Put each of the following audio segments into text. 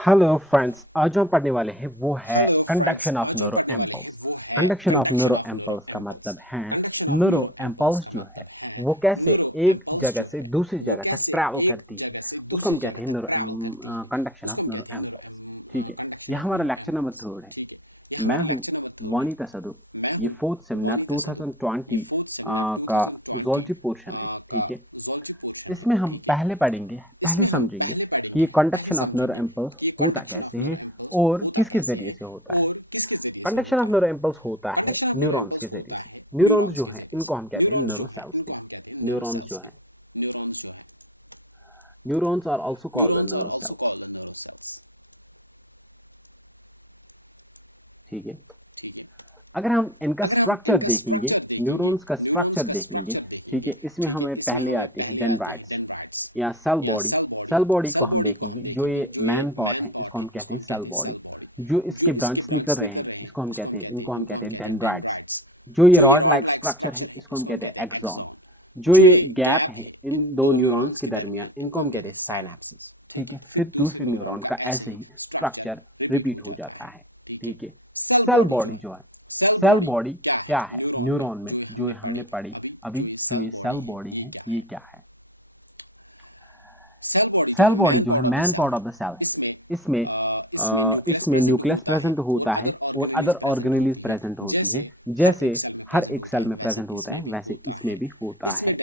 Hello friends, आज जो हम पढ़ने वाले हैं वो है conduction of neuro impulse. Conduction of neuro impulse का मतलब है न्यूरो इम्पल्स जो है वो कैसे एक जगह से दूसरी जगह तक ट्रैवल करती है, उसको हम कहते हैं कंडक्शन ऑफ न्यूरो इम्पल्स। ठीक है, यह हमारा लेक्चर नंबर 3 है। मैं हूँ वानी तसदुक। ये फोर्थ सेमिनार 2020 का जोलॉजी पोर्शन है। ठीक है, इसमें हम पहले पढ़ेंगे, पहले समझेंगे कि ये कंडक्शन ऑफ न्यूरो इम्पल्स होता कैसे है और किसके जरिए से होता है। कंडक्शन ऑफ न्यूरो इम्पल्स होता है न्यूरॉन्स के जरिए से। न्यूरॉन्स जो हैं इनको हम कहते हैं न्यूरो सेल्स भी। न्यूरॉन्स जो हैं, neurons are also called the neuro cells. ठीक है, अगर हम इनका स्ट्रक्चर देखेंगे, न्यूरॉन्स का स्ट्रक्चर देखेंगे, ठीक है, इसमें हमें पहले आते हैं डेंड्राइट्स या सेल बॉडी। सेल बॉडी को हम देखेंगे, जो ये मैन पार्ट है इसको हम कहते हैं सेल बॉडी। जो इसके ब्रांच निकल रहे हैं इसको हम कहते हैं, इनको हम कहते हैं डेंड्राइट्स। जो ये रॉड लाइक स्ट्रक्चर है इसको हम कहते हैं एक्सॉन। जो ये गैप है इन दो न्यूरॉन्स के दरमियान इनको हम कहते हैं साइनेप्सिस। ठीक है, फिर दूसरे न्यूरॉन का ऐसे ही स्ट्रक्चर रिपीट हो जाता है। ठीक है, सेल बॉडी जो है, सेल बॉडी क्या है न्यूरॉन में, जो हमने पढ़ी अभी, जो ये सेल बॉडी है ये क्या है। सेल बॉडी जो है main part of the cell है। इसमें इसमें न्यूक्लियस प्रेजेंट होता है और अदर ऑर्गेनेलीज प्रेजेंट होती है। जैसे हर एक सेल में प्रेजेंट होता है वैसे इसमें भी होता है।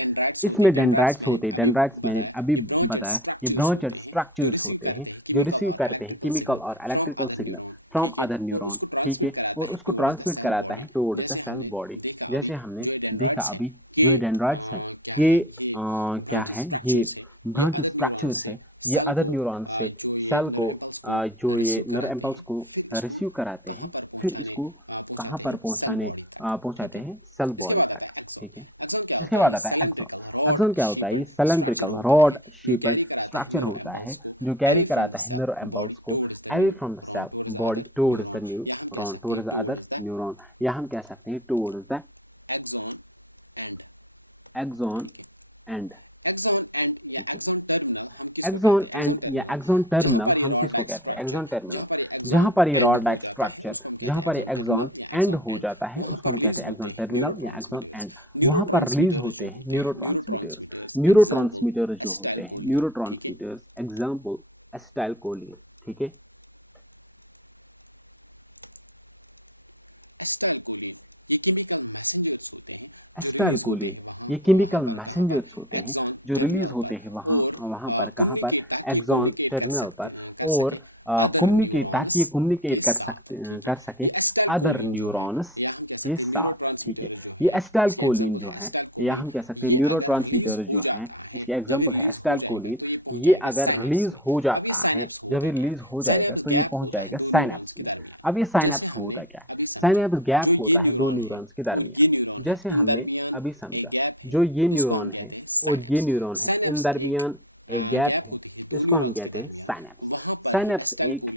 इसमें डेंड्राइट्स होते हैं। डेंड्राइट्स मैंने अभी बताया, ये ब्रांचेड स्ट्रक्चर्स होते हैं जो रिसीव करते हैं केमिकल और electrical signal from other neuron. ठीक है, और उसको ट्रांसमिट कराता है टुवर्ड्स द सेल बॉडी। जैसे हमने देखा अभी, जो ये डेंड्राइट्स हैं ये क्या है, ये ब्रांच स्ट्रक्चर्स है। ये अदर न्यूरॉन से सेल को जो ये न्यूरो इम्पल्स को रिसीव कराते हैं, फिर इसको कहाँ पर पहुंचाते हैं, सेल बॉडी तक। ठीक है, इसके बाद आता है एक्सॉन। एक्सॉन क्या होता है, ये सिलेंड्रिकल रॉड शेप्ड स्ट्रक्चर होता है जो कैरी कराता है न्यूरो इम्पल्स को away from the cell body towards the neuron, towards the other neuron, या हम कह सकते हैं टुवर्ड्स द एक्सॉन एंड। ठीक है, एक्सॉन एंड या एक्सॉन टर्मिनल हम किसको कहते हैं, एक्सॉन टर्मिनल जहां पर ये रॉड लाइक स्ट्रक्चर, जहां पर ये एक्सॉन एंड हो जाता है उसको हम कहते हैं एक्सॉन टर्मिनल या एक्सॉन एंड। वहां पर रिलीज होते हैं न्यूरोट्रांसमीटर्स। न्यूरोट्रांसमीटर्स जो होते हैं, न्यूरोट्रांसमीटर्स एग्जांपल एसिटाइल कोलिन। ठीक है, एसिटाइल कोलिन ये केमिकल मैसेंजर्स होते हैं जो रिलीज होते हैं वहां वहां पर, कहां पर, एक्सॉन टर्मिनल पर। और कम्युनिकेट, ताकि ये कम्युनिकेट कर सके अदर न्यूरॉन्स के साथ। ठीक है, ये एसिटाइल कोलिन जो है, या हम कह सकते हैं न्यूरोट्रांसमीटर जो है, इसके एग्जांपल है एसिटाइल कोलिन। ये अगर रिलीज हो जाता है, जब ये रिलीज हो जाएगा तो ये पहुंच जाएगा साइनेप्स में। अब ये साइनेप्स होता क्या है, साइनेप्स गैप होता है दो न्यूरॉन्स के दरमियान। जैसे हमने अभी समझा, जो ये न्यूरॉन है और ये न्यूरॉन है, इन दरमियान एक गैप है, इसको हम कहते हैं साइनेप्स। साइनेप्स एक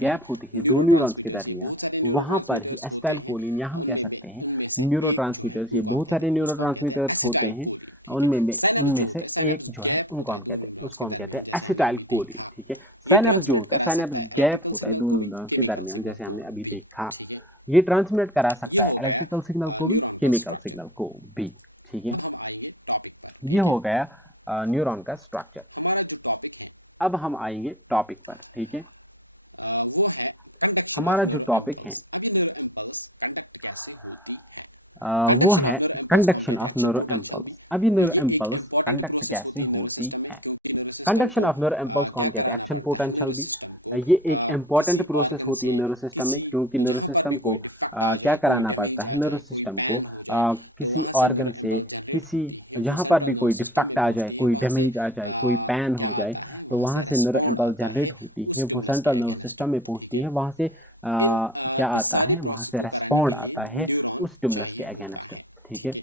गैप होती है दो न्यूरॉन्स के दरमियान, वहां पर ही एसिटाइल कोलिन, या हम कह सकते हैं न्यूरोट्रांसमीटर्स, ये बहुत सारे न्यूरोट्रांसमीटर्स होते हैं, उनमें से एक जो है उनको हम कहते हैं, उसको हम कहते हैं एसिटाइल कोलिन। ठीक है, साइनेप्स जो होता है, साइनेप्स गैप होता है दो न्यूरॉन्स के दरमियान, जैसे हमने अभी देखा। ये ट्रांसमिट करा सकता है इलेक्ट्रिकल सिग्नल को भी, केमिकल सिग्नल को भी। ठीक है, ये हो गया न्यूरॉन का स्ट्रक्चर। अब हम आएंगे टॉपिक पर। ठीक है, हमारा जो टॉपिक है वो है कंडक्शन ऑफ न्यूरो इम्पल्स। अब ये न्यूरो इम्पल्स कंडक्ट कैसे होती है। कंडक्शन ऑफ न्यूरो इम्पल्स को हम कहते हैं एक्शन पोटेंशियल भी। ये एक इंपॉर्टेंट प्रोसेस होती है न्यूरो सिस्टम में, क्योंकि न्यूरो सिस्टम को क्या कराना पड़ता है, न्यूरो सिस्टम को किसी ऑर्गन से, किसी, जहां पर भी कोई डिफेक्ट आ जाए, कोई डैमेज आ जाए, कोई पैन हो जाए, तो वहां से न्यूरो इम्पल्स जनरेट होती है, वो सेंट्रल नर्व सिस्टम में पहुंचती है। वहां से क्या आता है, वहां से रेस्पॉन्ड आता है उस स्टिमुलस के अगेंस्ट। ठीक है,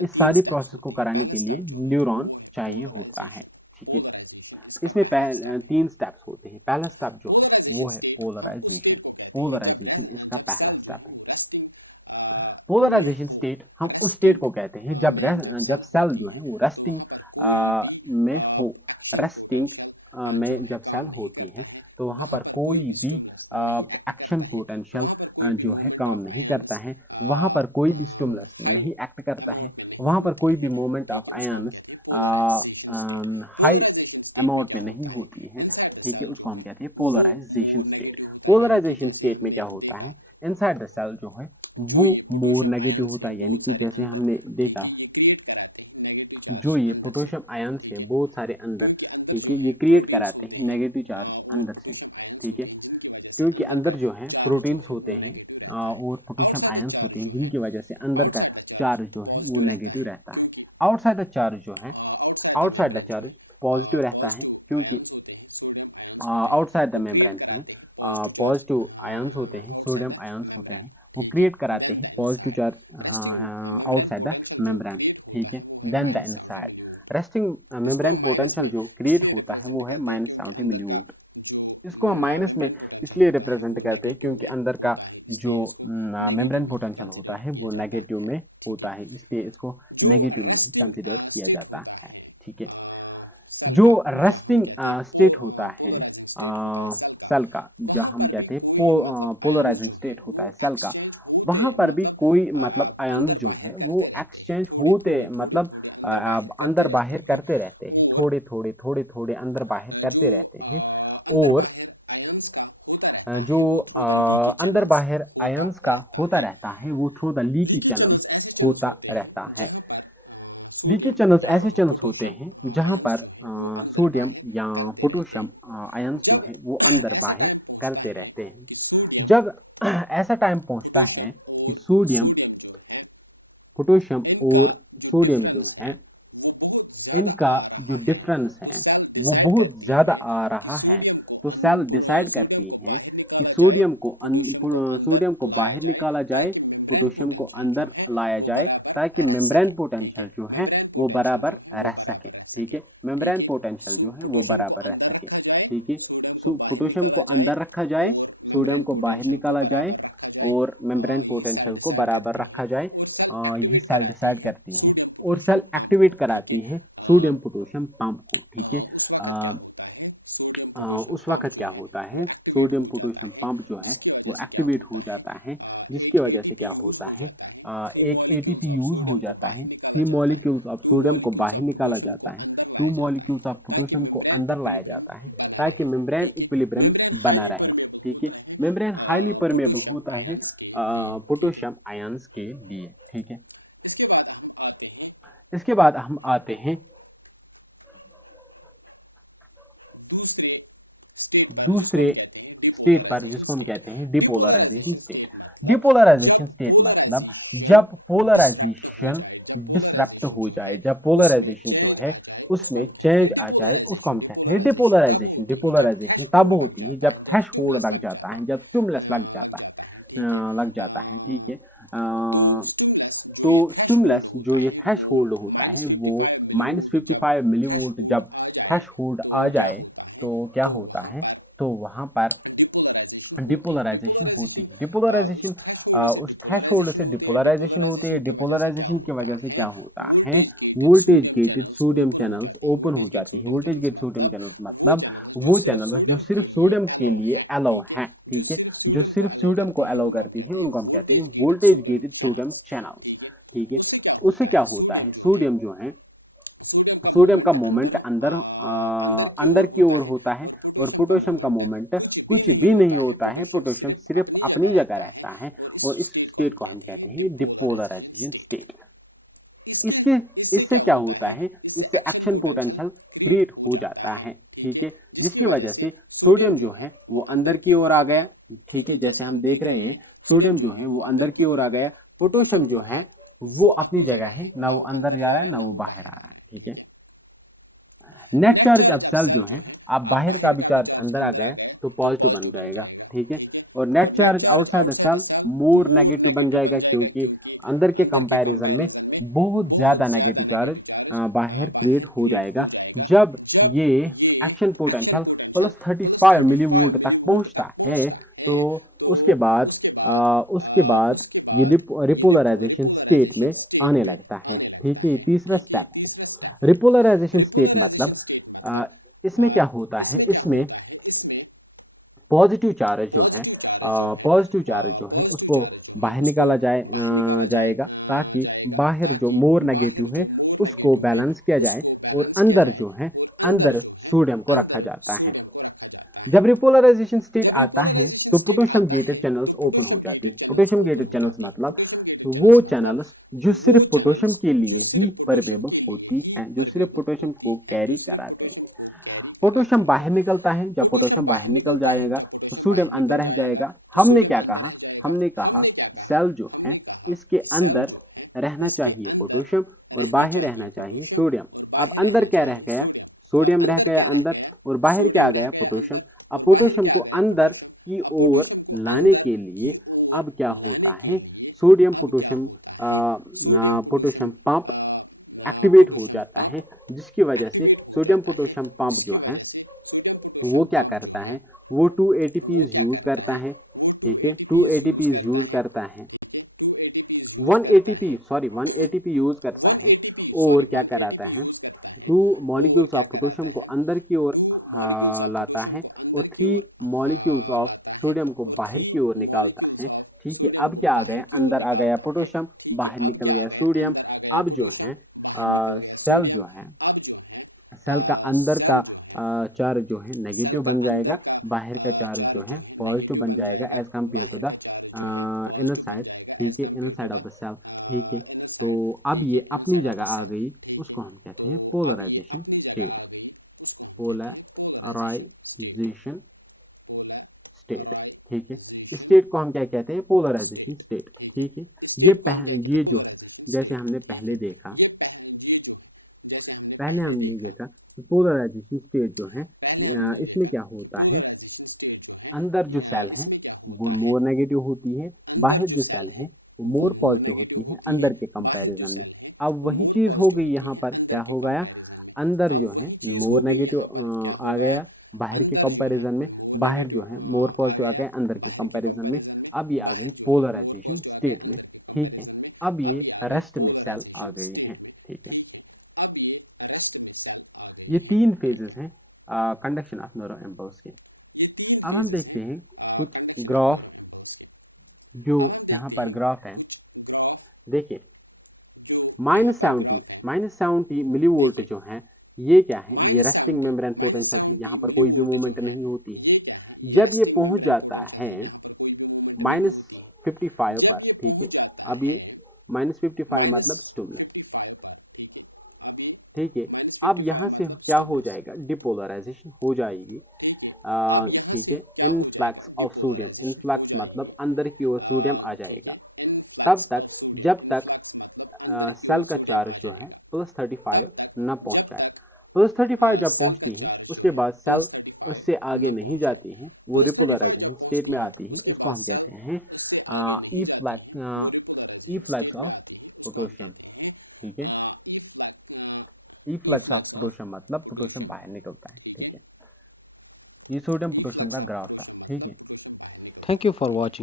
इस सारी प्रोसेस को कराने के लिए न्यूरॉन चाहिए होता है। ठीक है, इसमें तीन स्टेप्स होते हैं। पहला स्टेप जो है वो है पोलराइजेशन। पोलराइजेशन इसका पहला स्टेप है। पोलराइजेशन स्टेट, हम उस स्टेट को कहते हैं जब जब सेल जो है वो रेस्टिंग में हो, रेस्टिंग में जब सेल होती है तो वहाँ पर कोई भी एक्शन पोटेंशियल जो है काम नहीं करता है, वहाँ पर कोई भी स्टिमुलस नहीं एक्ट करता है, वहाँ पर कोई भी movement of ions high amount में नहीं होती है, ठीक है, उसको हम कहते हैं पोलराइजेशन स्टेट। पोलराइजेशन स्टेट में क्या होता है, इनसाइड द सेल जो है वो मोर नेगेटिव होता है, यानी कि जैसे हमने देखा जो ये पोटेशियम आयन्स है बहुत सारे अंदर, ठीक है, ये क्रिएट कराते हैं नेगेटिव चार्ज अंदर से, ठीक है, क्योंकि अंदर जो है प्रोटीन्स होते हैं और पोटेशियम आयन्स होते हैं जिनकी वजह से अंदर का चार्ज जो है वो नेगेटिव रहता है। आउटसाइड द चार्ज जो है, आउटसाइड द चार्ज पॉजिटिव रहता है, क्योंकि आउटसाइड द मेम्ब्रेन जो है पॉजिटिव आयन्स होते हैं, सोडियम आयन्स होते हैं, वो क्रिएट कराते हैं positive charge outside the membrane, ठीक है। Then the inside resting membrane potential जो क्रिएट होता है वो है -70 मिलीवोल्ट। इसको हम माइनस में इसलिए रिप्रेजेंट करते हैं क्योंकि अंदर का जो मेम्ब्रेन पोटेंशियल होता है वो नेगेटिव में होता है, इसलिए इसको नेगेटिव में कंसिडर किया जाता है, ठीक है। जो रेस्टिंग स्टेट होता है सेल का, जो हम कहते हैं पोलराइजिंग स्टेट होता है सेल का, वहां पर भी कोई मतलब आयन्स जो है वो एक्सचेंज होते मतलब अंदर बाहर करते रहते हैं, थोड़े थोड़े थोड़े थोड़े अंदर बाहर करते रहते हैं, और जो अंदर बाहर आयन्स का होता रहता है वो थ्रू द लीकी चैनल होता रहता है। लीकी चैनल्स ऐसे चैनल्स होते हैं जहां पर सोडियम या पोटेशियम आयन्स जो है वो अंदर बाहर करते रहते हैं। जब ऐसा टाइम पहुंचता है कि सोडियम, पोटेशियम और सोडियम जो है इनका जो डिफरेंस है वो बहुत ज्यादा आ रहा है, तो सेल डिसाइड करती है कि सोडियम को बाहर निकाला जाए, पोटेशियम को अंदर लाया जाए, ताकि मेम्ब्रेन पोटेंशियल जो है वो बराबर रह सके, ठीक है, मेम्ब्रेन पोटेंशियल जो है वो बराबर रह सके, ठीक है। पोटेशियम को अंदर रखा जाए, सोडियम को बाहर निकाला जाए और मेम्ब्रेन पोटेंशियल को बराबर रखा जाए, ये सेल डिसाइड करती है और सेल एक्टिवेट कराती है सोडियम पोटेशियम पंप को, ठीक है। उस वक्त क्या होता है, सोडियम पोटेशियम पंप जो है वो एक्टिवेट हो जाता है, जिसकी वजह से क्या होता है, एक एटीपी यूज हो जाता है, 3 मॉलिक्यूल्स ऑफ सोडियम को बाहर निकाला जाता है, 2 मॉलिक्यूल्स ऑफ पोटेशियम को अंदर लाया जाता है, ताकि मेम्ब्रेन इक्विलिब्रियम बना रहे, ठीक है। मेम्ब्रेन हाईली परमेबल होता है पोटेशियम आयंस के लिए, ठीक है। इसके बाद हम आते हैं दूसरे स्टेट पर, जिसको हम कहते हैं डिपोलराइजेशन स्टेट। डिपोलराइजेशन स्टेट मतलब जब पोलराइजेशन डिसरप्ट हो जाए, जब पोलराइजेशन जो है उसमें चेंज आ जाए, उसको हम कहते हैं डिपोलराइजेशन। डिपोलराइजेशन तब होती है जब थ्रेशहोल्ड लग जाता है, जब स्टिमुलस लग जाता है, ठीक है। तो स्टिमुलस जो ये थ्रेशहोल्ड होता है वो -55 मिलीवोल्ट जब थ्रेशहोल्ड आ जाए तो क्या होता है, तो वहां पर डिपोलराइजेशन होती है। डिपोलराइजेशन उस थ्रेशहोल्ड से डिपोलराइजेशन होती है। डिपोलराइजेशन की वजह से क्या होता है, voltage gated sodium channels open हो जाती है। वोल्टेज गेटेड सोडियम चैनल्स मतलब वो चैनल्स जो सिर्फ सोडियम के लिए अलाउ है, ठीक है, जो सिर्फ सोडियम को अलाउ करती है उनको हम कहते हैं वोल्टेज गेटेड सोडियम चैनल्स, ठीक है। उससे क्या होता है, सोडियम जो है, सोडियम का मोमेंट अंदर की ओर होता है और पोटेशियम का मोमेंट कुछ भी नहीं होता है, पोटेशियम सिर्फ अपनी जगह रहता है, और इस स्टेट को हम कहते हैं डिपोलराइजेशन स्टेट। इसके इससे क्या होता है, इससे एक्शन पोटेंशियल क्रिएट हो जाता है, ठीक है, जिसकी वजह से सोडियम जो है वो अंदर की ओर आ गया, ठीक है, जैसे हम देख रहे हैं सोडियम जो है वो अंदर की ओर आ गया, पोटेशियम जो है वो अपनी जगह है, ना वो अंदर जा रहा है ना वो बाहर आ रहा है, ठीक है। नेट चार्ज अब सेल जो है, आप बाहर का भी चार्ज अंदर आ गया तो पॉजिटिव बन जाएगा, ठीक है, और net charge outside the cell more negative बन जाएगा, क्योंकि अंदर के कंपैरिजन में बहुत ज्यादा नेगेटिव चार्ज बाहर क्रिएट हो जाएगा जब ये एक्शन पोटेंशियल +35 मिलीवोल्ट तक पहुंचता है। तो उसके बाद ये रिपोलराइजेशन स्टेट में आने लगता है, ठीक है। तीसरा स्टेप है रिपोलराइजेशन स्टेट मतलब इसमें क्या होता है, इसमें पॉजिटिव चार्ज जो है, पॉजिटिव चार्ज जो है उसको बाहर निकाला जाएगा, ताकि बाहर जो मोर नेगेटिव है उसको बैलेंस किया जाए, और अंदर जो है, अंदर सोडियम को रखा जाता है। जब रिपोलराइजेशन स्टेट आता है तो पोटेशियम गेटेड चैनल्स ओपन हो जाती है। पोटेशियम गेटेड चैनल्स मतलब वो चैनल्स जो सिर्फ पोटेशियम के लिए ही परमेबल होती हैं, जो सिर्फ पोटेशियम को कैरी कराते हैं। पोटेशियम बाहर निकलता है, जब पोटेशियम बाहर निकल जाएगा तो सोडियम अंदर रह जाएगा। हमने क्या कहा, हमने कहा सेल जो है इसके अंदर रहना चाहिए पोटेशियम और बाहर रहना चाहिए सोडियम। अब अंदर क्या रह गया, सोडियम रह गया अंदर, और बाहर क्या आ गया, पोटेशियम। अब पोटेशियम को अंदर की ओर लाने के लिए अब क्या होता है, sodium potassium potassium pump activate हो जाता है, जिसकी वजह से सोडियम पोटेशियम पंप जो है वो क्या करता है, वो 2 एटीपीज यूज करता है। ठीक है, 2 एटीपीज यूज करता है, 1 एटीपी यूज करता है, और क्या कराता है, 2 मॉलिक्यूल्स ऑफ पोटेशियम को अंदर की ओर लाता है, और 3 मॉलिक्यूल्स ऑफ सोडियम को बाहर की ओर निकालता है। ठीक है, अब क्या आ गया, अंदर आ गया पोटेशियम, बाहर निकल गया सोडियम। अब जो है सेल जो है, सेल का अंदर का चार्ज जो है नेगेटिव बन जाएगा, बाहर का चार्ज जो है पॉजिटिव बन जाएगा as compared to the inner side. ठीक है, inner side of the cell. ठीक है, तो अब ये अपनी जगह आ गई, उसको हम कहते हैं पोलराइजेशन स्टेट। Polarisation state. ठीक है, स्टेट को हम क्या कहते हैं, पोलराइजेशन स्टेट। ठीक है, ये जो है, जैसे हमने पहले देखा, पोलराइजेशन स्टेट जो है, इसमें क्या होता है, अंदर जो सेल है वो मोर नेगेटिव होती है, बाहर जो सेल है वो मोर पॉजिटिव होती है अंदर के कंपैरिजन में। अब वही चीज हो गई, यहाँ पर क्या हो गया, अंदर जो है मोर नेगेटिव आ गया बाहर के कंपैरिजन में, बाहर जो है मोर पॉजिटिव आ गया अंदर के कंपैरिजन में। अब ये आ गई पोलराइजेशन स्टेट में। ठीक है, अब ये रेस्ट में सेल आ गए हैं। ठीक है, ये 3 फेजेस हैं कंडक्शन ऑफ न्यूरो इम्पल्स के। अब हम देखते हैं कुछ ग्राफ, जो यहाँ पर ग्राफ है, देखिए -70 मिली वोल्ट जो है, ये क्या है, ये रेस्टिंग मेम्ब्रेन पोटेंशियल है, यहाँ पर कोई भी मूवमेंट नहीं होती है। जब ये पहुंच जाता है -55 पर, ठीक है, अब ये -55 मतलब स्टिमुलस। ठीक है, अब यहां से क्या हो जाएगा, डिपोलराइजेशन हो जाएगी। ठीक है, इनफ्लक्स ऑफ सोडियम, इनफ्लक्स मतलब अंदर की ओर सोडियम आ जाएगा, तब तक जब तक सेल का चार्ज जो है +35 न पहुंच जाए। +35 जब पहुंचती है उसके बाद सेल उससे आगे नहीं जाती है, वो रिपोलराइजेशन स्टेट में आती है, उसको हम कहते हैं इफ्लक्स ऑफ पोटेशियम। ठीक है, इफ्लक्स ऑफ पोटेशियम मतलब पोटेशियम बाहर निकलता है। ठीक है, ये सोडियम पोटेशियम का ग्राफ था। ठीक है, थैंक यू फॉर वॉचिंग।